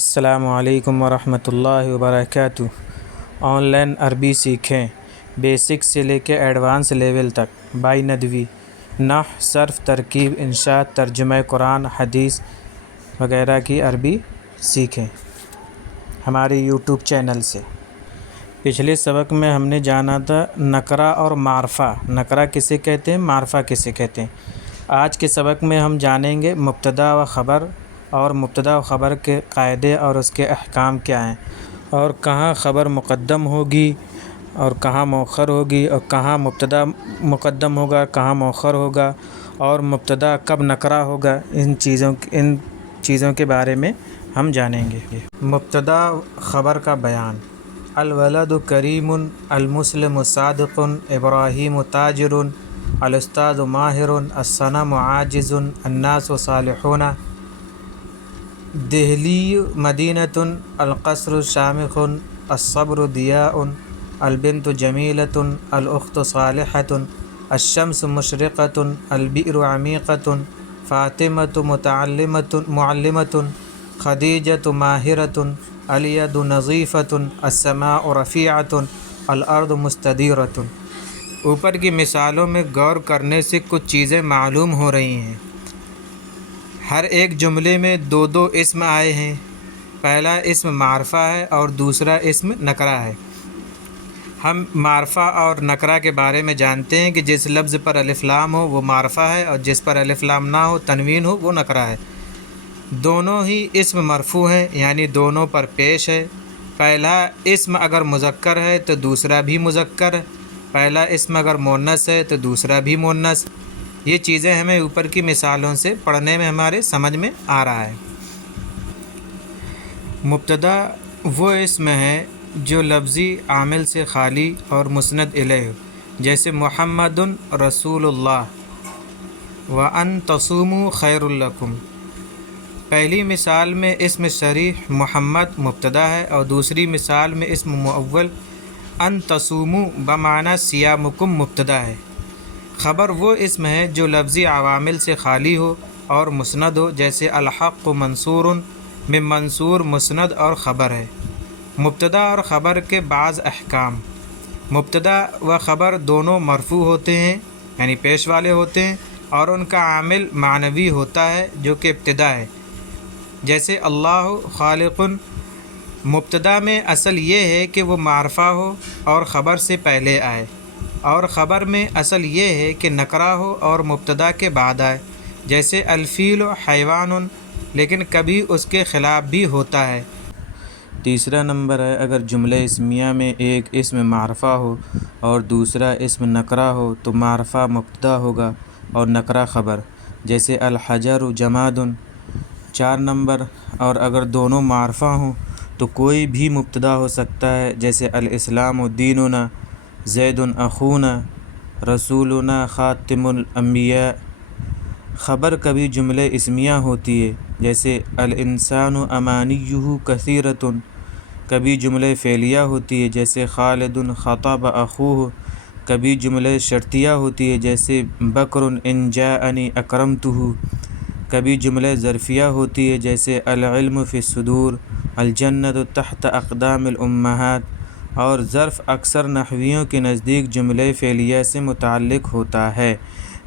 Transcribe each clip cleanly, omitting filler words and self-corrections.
السلام علیکم ورحمۃ اللہ وبرکاتہ۔ آن لائن عربی سیکھیں، بیسک سے لے کے ایڈوانس لیول تک، بائی ندوی، نحو، صرف، ترکیب، انشاء، ترجمہ قرآن، حدیث وغیرہ کی عربی سیکھیں ہمارے یوٹیوب چینل سے۔ پچھلے سبق میں ہم نے جانا تھا نکرہ اور معرفہ، نکرہ کسے کہتے ہیں، معرفہ کسے کہتے ہیں۔ آج کے سبق میں ہم جانیں گے مبتدا و خبر، اور مبتدا و خبر کے قاعدے اور اس کے احکام کیا ہیں، اور کہاں خبر مقدم ہوگی اور کہاں مؤخر ہوگی، اور کہاں مبتدا مقدم ہوگا کہاں مؤخر ہوگا، اور مبتدا کب نکرہ ہوگا، ان چیزوں کے بارے میں ہم جانیں گے۔ مبتدا خبر کا بیان: الولد کریم، المسلم صادق، ابراہیم تاجر، الاستاذ ماہر، الصنم عاجز، الناس صالحون، دہلی مدینۃ، القصر شامخ، الصبر ضیاء، البنت جمیلۃ، الاخت صالحۃ، الشمس مشرقۃ، البئر عمیقۃ، فاطمۃ معلمۃ، خدیجۃ ماہرۃ، الید نظیفۃ، السماء رفیعۃ، الارض مستدیرۃ۔ اوپر کی مثالوں میں غور کرنے سے کچھ چیزیں معلوم ہو رہی ہیں۔ ہر ایک جملے میں دو اسم آئے ہیں، پہلا اسم معرفہ ہے اور دوسرا اسم نکرہ ہے۔ ہم معرفہ اور نکرہ کے بارے میں جانتے ہیں کہ جس لفظ پر الف لام ہو وہ معرفہ ہے، اور جس پر الف لام نہ ہو، تنوین ہو، وہ نکرہ ہے۔ دونوں ہی اسم مرفوع ہیں، یعنی دونوں پر پیش ہے۔ پہلا اسم اگر مذکر ہے تو دوسرا بھی مذکر، پہلا اسم اگر مؤنث ہے تو دوسرا بھی مؤنث۔ یہ چیزیں ہمیں اوپر کی مثالوں سے پڑھنے میں ہمارے سمجھ میں آ رہا ہے۔ مبتدا وہ اسم ہے جو لفظی عامل سے خالی اور مسند الیہ ہو، جیسے محمد رسول اللہ، وَأَن تَصُومُوا خَيْرٌ لَكُمْ۔ پہلی مثال میں اسم صریح محمد مبتدا ہے، اور دوسری مثال میں اسم مؤول ان تصوموا بمعنی صیامکم مبتدا ہے۔ خبر وہ اسم ہے جو لفظی عوامل سے خالی ہو اور مسند ہو، جیسے الحق منصور، میں منصور مسند اور خبر ہے۔ مبتدا اور خبر کے بعض احکام: مبتدا و خبر دونوں مرفوع ہوتے ہیں، یعنی پیش والے ہوتے ہیں، اور ان کا عامل معنوی ہوتا ہے جو کہ ابتدا ہے، جیسے اللہ خالق۔ مبتدا میں اصل یہ ہے کہ وہ معرفہ ہو اور خبر سے پہلے آئے، اور خبر میں اصل یہ ہے کہ نکرہ ہو اور مبتدا کے بعد آئے، جیسے الفیل حیوان، لیکن کبھی اس کے خلاف بھی ہوتا ہے۔ تیسرا نمبر ہے اگر جملہ اسمیہ میں ایک اسم معرفہ ہو اور دوسرا اسم نکرہ ہو تو معرفہ مبتدا ہوگا اور نکرہ خبر، جیسے الحجر جماد۔ 4 نمبر، اور اگر دونوں معرفہ ہوں تو کوئی بھی مبتدا ہو سکتا ہے، جیسے الاسلام دیننا، زید اخونا، رسولنا خاتم الانبیاء۔ خبر کبھی جملہ اسمیہ ہوتی ہے، جیسے الانسان امانیہ کثیرۃ، کبھی جملہ فعلیہ ہوتی ہے، جیسے خالد خطب اخوہ، کبھی جملہ شرطیہ ہوتی ہے، جیسے بکر ان جاءنی اکرمتہ، کبھی جملہ ظرفیہ ہوتی ہے، جیسے العلم فی الصدور، الجنت تحت اقدام الامہات۔ اور ظرف اکثر نحویوں کے نزدیک جملہ فعلیہ سے متعلق ہوتا ہے،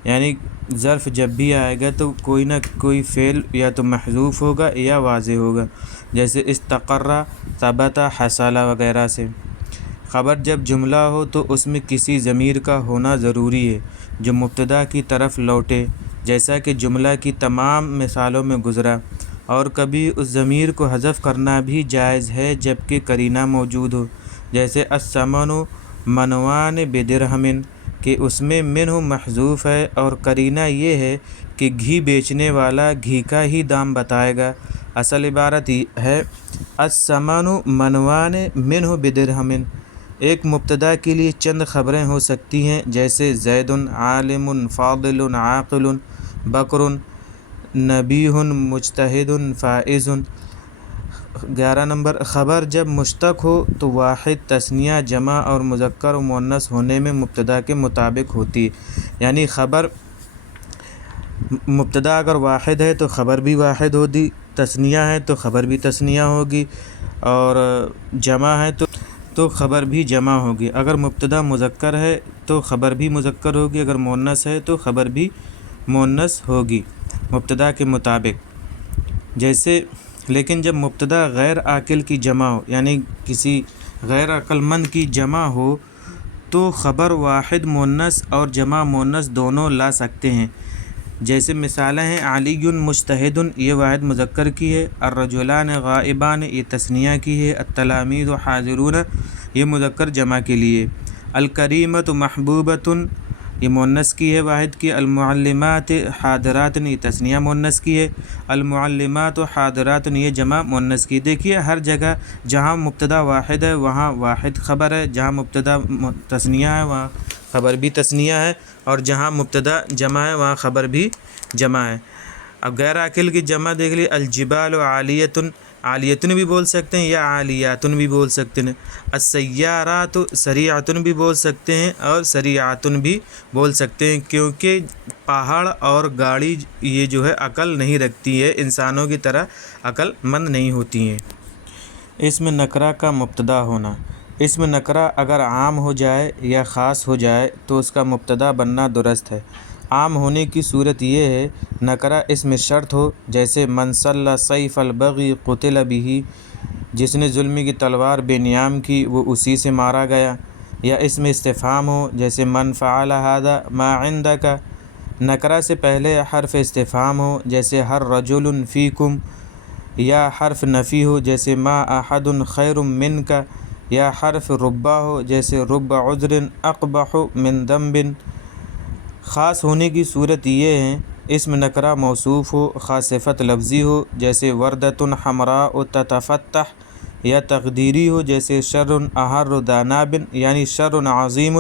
یعنی ظرف جب بھی آئے گا تو کوئی نہ کوئی فعل یا تو محذوف ہوگا یا واضح ہوگا، جیسے استقر، ثبت، حصل وغیرہ سے۔ خبر جب جملہ ہو تو اس میں کسی ضمیر کا ہونا ضروری ہے جو مبتدا کی طرف لوٹے، جیسا کہ جملہ کی تمام مثالوں میں گزرا، اور کبھی اس ضمیر کو حذف کرنا بھی جائز ہے جبکہ قرینہ موجود ہو، جیسے الثمن منوان بدرہم، کہ اس میں منہ محذوف ہے اور قرینہ یہ ہے کہ گھی بیچنے والا گھی کا ہی دام بتائے گا۔ اصل عبارت ہے الثمن منوان منہ بدرہم۔ ایک مبتدا کے لیے چند خبریں ہو سکتی ہیں، جیسے زید عالم فاضل عاقل، بکر نبیہ مجتہد فائز۔ 11 نمبر، خبر جب مشتق ہو تو واحد، تثنیہ، جمع اور مذکر و مؤنث ہونے میں مبتدا کے مطابق ہوتی ہے، یعنی خبر مبتدا اگر واحد ہے تو خبر بھی واحد تثنیہ ہے تو خبر بھی تثنیہ ہوگی، اور جمع ہے تو خبر بھی جمع ہوگی۔ اگر مبتدا مذکر ہے تو خبر بھی مذکر ہوگی، اگر مؤنث ہے تو خبر بھی مؤنث ہوگی مبتدا کے مطابق۔ جیسے لیکن جب مبتدا غیر عاقل کی جمع ہو، یعنی کسی غیر عقل مند کی جمع ہو، تو خبر واحد مؤنث اور جمع مؤنث دونوں لا سکتے ہیں۔ جیسے مثالیں ہیں، علی مجتہد، یہ واحد مذکر کی ہے، الرجلان غائبان، یہ تثنیہ کی ہے، التلامید حاضرون، یہ مذکر جمع کے لیے، الکریمۃ محبوبۃ، یہ مؤنث کی ہے واحد کی، المعلمات حاضرات، یہ تثنیہ مؤنث کی ہے، المعلمات حاضرات، یہ جمع مؤنث کی۔ دیکھیے ہر جگہ جہاں مبتدا واحد ہے وہاں واحد خبر ہے، جہاں مبتدا تثنیہ ہے وہاں خبر بھی تثنیہ ہے، اور جہاں مبتدا جمع ہے وہاں خبر بھی جمع ہے۔ اب غیر عاقل کی جمع دیکھ لی، الجبال عالیۃ، عالیۃ بھی بول سکتے ہیں یا عالیات بھی بول سکتے ہیں، السیارات سریعۃ بھی بول سکتے ہیں اور سریعات بھی بول سکتے ہیں، کیونکہ پہاڑ اور گاڑی یہ جو ہے عقل نہیں رکھتی ہے، انسانوں کی طرح عقل مند نہیں ہوتی ہیں۔ اسم نکرہ کا مبتدا ہونا، اسم نکرہ اگر عام ہو جائے یا خاص ہو جائے تو اس کا مبتدا بننا درست ہے۔ عام ہونے کی صورت یہ ہے نکرہ اسم شرط ہو، جیسے من صلی سیف البغی قتل بہ، جس نے ظلم کی تلوار بے نیام کی وہ اسی سے مارا گیا، یا اسم استفہام ہو، جیسے من فعل ھذا ما عندک، نکرہ سے پہلے حرف استفہام ہو، جیسے ہر رجل فیکم، یا حرف نفی ہو، جیسے ما احد خیر منک، یا حرف ربہ ہو، جیسے رب عذر اقبح من ذنب۔ خاص ہونے کی صورت یہ ہے اسم نکرہ موصوف ہو، خاص صفت لفظی ہو، جیسے وردۃ حمراء تتفتح، یا تقدیری ہو، جیسے شر احر ذاناب، یعنی شر عظیم۔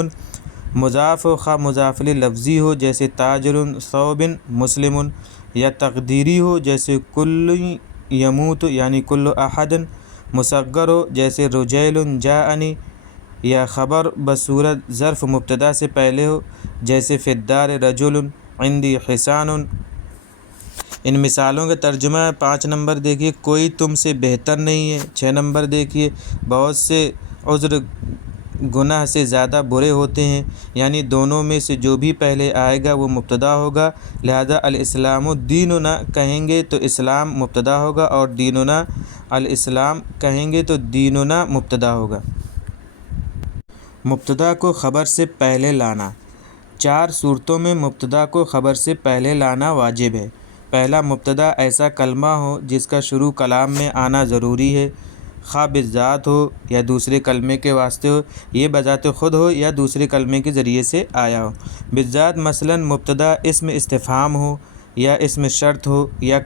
مضاف و خواہ مضاف لفظی ہو، جیسے تاجر ثوب مسلم، یا تقدیری ہو، جیسے کل یموت، یعنی کل احد۔ مصغر ہو، جیسے رجیل جاءنی، یا خبر بصورت ظرف مبتدا سے پہلے ہو، جیسے فی الدار رجل عندی حصان۔ ان مثالوں کا ترجمہ 5 نمبر دیکھیے، کوئی تم سے بہتر نہیں ہے۔ 6 نمبر دیکھیے، بہت سے عذر گناہ سے زیادہ برے ہوتے ہیں، یعنی دونوں میں سے جو بھی پہلے آئے گا وہ مبتدا ہوگا، لہذا الاسلام دیننا کہیں گے تو اسلام مبتدا ہوگا، اور دیننا الاسلام کہیں گے تو دیننا مبتدا ہوگا۔ مبتدا کو خبر سے پہلے لانا، 4 صورتوں میں مبتدا کو خبر سے پہلے لانا واجب ہے۔ پہلا، مبتدا ایسا کلمہ ہو جس کا شروع کلام میں آنا ضروری ہے، خواہ بالذات ہو یا دوسرے کلمے کے واسطے ہو، یہ بذات خود ہو یا دوسرے کلمے کے ذریعے سے آیا ہو۔ بالذات مثلا مبتدا اسم استفہام ہو، یا اسم شرط ہو، یا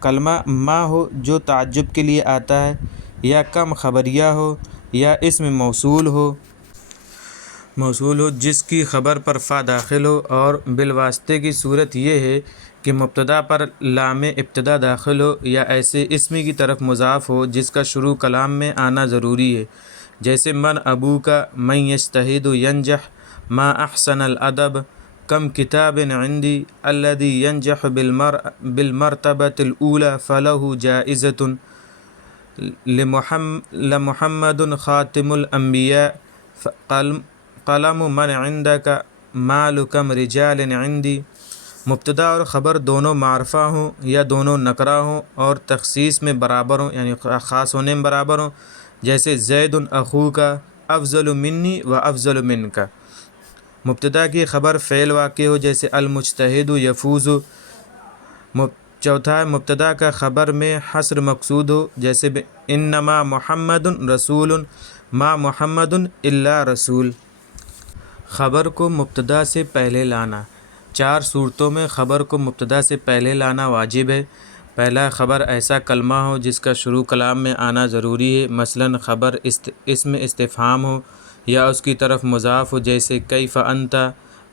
کلمہ ما ہو جو تعجب کے لیے آتا ہے، یا کم خبریہ ہو، یا اسم موصول ہو جس کی خبر پر فا داخل ہو، اور بالواسطے کی صورت یہ ہے کہ مبتدا پر لام ابتدا داخل ہو، یا ایسے اسم کی طرف مضاف ہو جس کا شروع کلام میں آنا ضروری ہے، جیسے من ابوک، من یجتہد ینجح، ما احسن الادب، کم کتاب عندی، الذی ینجح بالمرتبۃ الاولی فلہ جائزۃ، لمحمد خاتم الانبیاء، قلم من عندک، مال کم رجال عندی۔ مبتدا اور خبر دونوں معرفہ ہوں یا دونوں نکرہ ہوں اور تخصیص میں برابر ہوں، یعنی خاص ہونے میں برابر ہوں، جیسے زید اخوک افضل منی و افضل منک۔ مبتدا کی خبر فعل واقع ہو، جیسے المجتہد یفوز۔ چوتھا، مبتدا کا خبر میں حصر مقصود ہو، جیسے انما محمد رسول، ما محمد الا رسول۔ خبر کو مبتدا سے پہلے لانا، 4 صورتوں میں خبر کو مبتدا سے پہلے لانا واجب ہے۔ پہلا، خبر ایسا کلمہ ہو جس کا شروع کلام میں آنا ضروری ہے، مثلا خبر اسم استفہام ہو یا اس کی طرف مضاف ہو، جیسے کیف انت،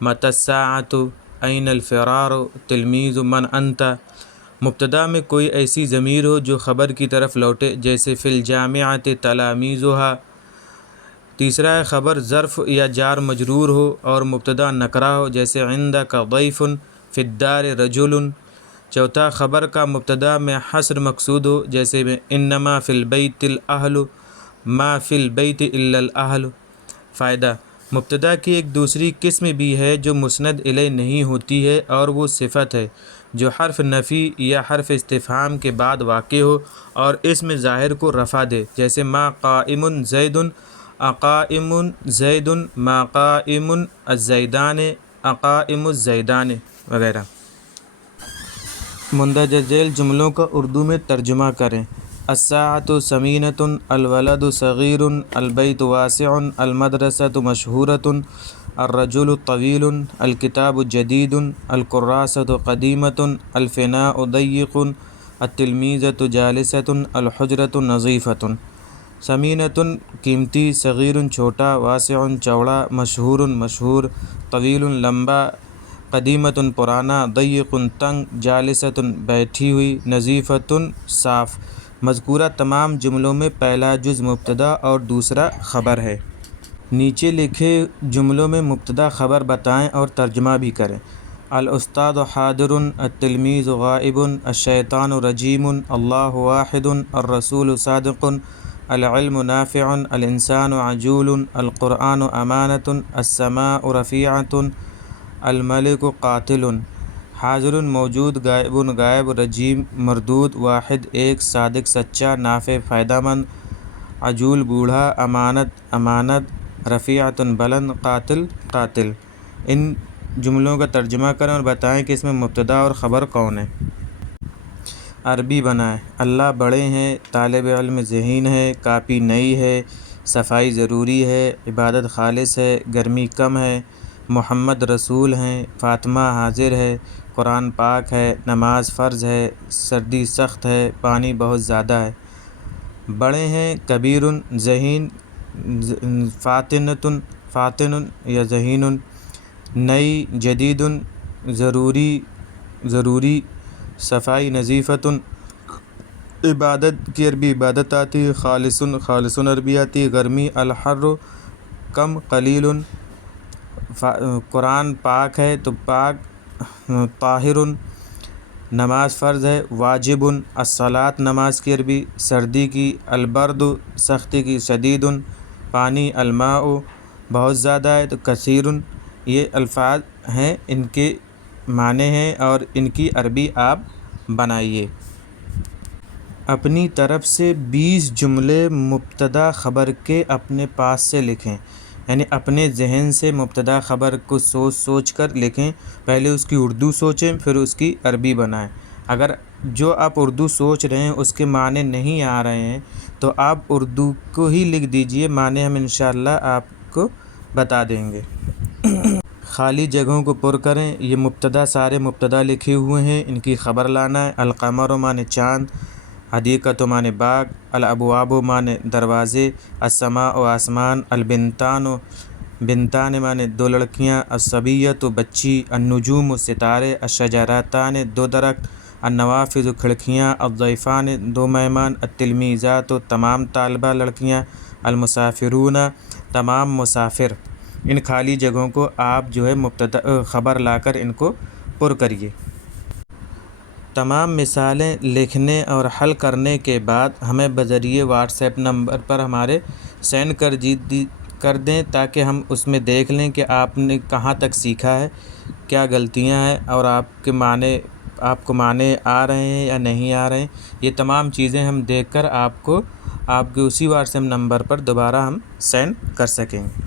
متی الساعۃ، این الفرار، تلمیذ من انت۔ مبتدا میں کوئی ایسی ضمیر ہو جو خبر کی طرف لوٹے، جیسے فی الجامعۃ تلاميذها۔ تیسرا ہے خبر ظرف یا جار مجرور ہو اور مبتدا نکرہ ہو، جیسے عندک ضیف، فی الدار رجل۔ چوتھا، خبر کا مبتدا میں حصر مقصود ہو، جیسے میں انما فی البیت الاہل ما فی البیت الا الاہل۔ فائدہ، مبتدا کی ایک دوسری قسم بھی ہے جو مسند الیہ نہیں ہوتی ہے، اور وہ صفت ہے جو حرف نفی یا حرف استفہام کے بعد واقع ہو اور اسم ظاہر کو رفع دے، جیسے ما قائم زید اقائم زید، ما قائم الزیدان اقائم الزیدان وغیرہ۔ مندرجہ ذیل جملوں کا اردو میں ترجمہ کریں۔ الساعۃ ثمینۃ، الولد صغیر، البیت واسع، المدرسۃ مشہورۃ، الرجل طویل، الکتاب جدید، الکراسۃ قدیمۃ، الفناء ضیق، التلمیذۃ جالسۃ، الحجرۃ نظیفۃ۔ ثمینۃ قیمتی، صغیر چھوٹا، واسع چوڑا، مشہور مشہور، طویل لمبا، قدیمۃ پرانا، ضیق تنگ، جالسۃ بیٹھی ہوئی، نظیفۃ صاف۔ مذکورہ تمام جملوں میں پہلا جز مبتدا اور دوسرا خبر ہے۔ نیچے لکھے جملوں میں مبتدا خبر بتائیں اور ترجمہ بھی کریں۔ الاستاذ حاضر، التلمیذ غائب، الشیطان رجیم، اللہ واحد، الرسول صادق، العلم نافع، الانسان عجول، القرآن امانۃ، السماء رفیعۃ، الملک قاتل۔ حاضر موجود، غائب غائب، رجیم مردود، واحد ایک، صادق سچا، نافع فائدہ مند، عجول بوڑھا، امانت امانت، رفیعۃ بلند، قاتل قاتل۔ ان جملوں کا ترجمہ کریں اور بتائیں کہ اس میں مبتدا اور خبر کون ہے۔ عربی بنائیں۔ اللہ بڑے ہیں، طالب علم ذہین ہے، کاپی نئی ہے، صفائی ضروری ہے، عبادت خالص ہے، گرمی کم ہے، محمد رسول ہیں، فاطمہ حاضر ہے، قرآن پاک ہے، نماز فرض ہے، سردی سخت ہے، پانی بہت زیادہ ہے۔ بڑے ہیں، کبیر ذہین، فاطن یا ذہین، نئی، جدید ضروری، صفائی، نظیفۃ۔ عبادت کی عربی عبادت آتی ہے، خالص عربی آتی ہے، گرمی، الحر کم، قلیل۔ قرآن پاک ہے تو پاک، طاہر۔ نماز فرض ہے، واجب۔ الصلاۃ نماز کی عربی، سردی کی، البرد سختی کی، شدید۔ پانی، الماء بہت زیادہ ہے تو کثیر۔ یہ الفاظ ہیں، ان کے معنی ہیں اور ان کی عربی آپ بنائیے۔ اپنی طرف سے 20 جملے مبتدا خبر کے اپنے پاس سے لکھیں، یعنی اپنے ذہن سے مبتدا خبر کو سوچ کر لکھیں۔ پہلے اس کی اردو سوچیں، پھر اس کی عربی بنائیں۔ اگر جو آپ اردو سوچ رہے ہیں اس کے معنی نہیں آ رہے ہیں تو آپ اردو کو ہی لکھ دیجئے، معنی ہم انشاءاللہ آپ کو بتا دیں گے۔ خالی جگہوں کو پر کریں۔ یہ مبتدا سارے مبتدا لکھے ہوئے ہیں، ان کی خبر لانا ہے۔ القمر معنی چاند، حدیقۃ معنی باغ، الابواب معنی دروازے، السماء آسمان، بنتان معنی دو لڑکیاں، الصبیۃ بچی، النجوم ستارے، الشجرتان دو درخت، النوافذ کھڑکیاں، الضیفان دو مہمان، التلمیذات تمام طالبہ لڑکیاں، المسافرون تمام مسافر۔ ان خالی جگہوں کو آپ جو ہے مبتدا خبر لا کر ان کو پر کریے۔ تمام مثالیں لکھنے اور حل کرنے کے بعد ہمیں بذریعہ واٹس ایپ نمبر پر ہمارے سینڈ کر دیں تاکہ ہم اس میں دیکھ لیں کہ آپ نے کہاں تک سیکھا ہے، کیا غلطیاں ہیں اور آپ کو معنی آ رہے ہیں یا نہیں آ رہے ہیں۔ یہ تمام چیزیں ہم دیکھ کر آپ کے اسی واٹس ایپ نمبر پر دوبارہ ہم سینڈ کر سکیں گے۔